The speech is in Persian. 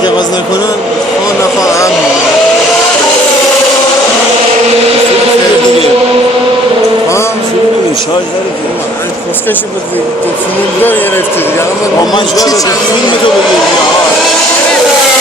کسی که باز نکنن نخواهم دیگه ها شارژ داره که کسکشی بود دیگه. تو فیلم رو گرفتی دیگه اما من فیلم تو بگیر. چند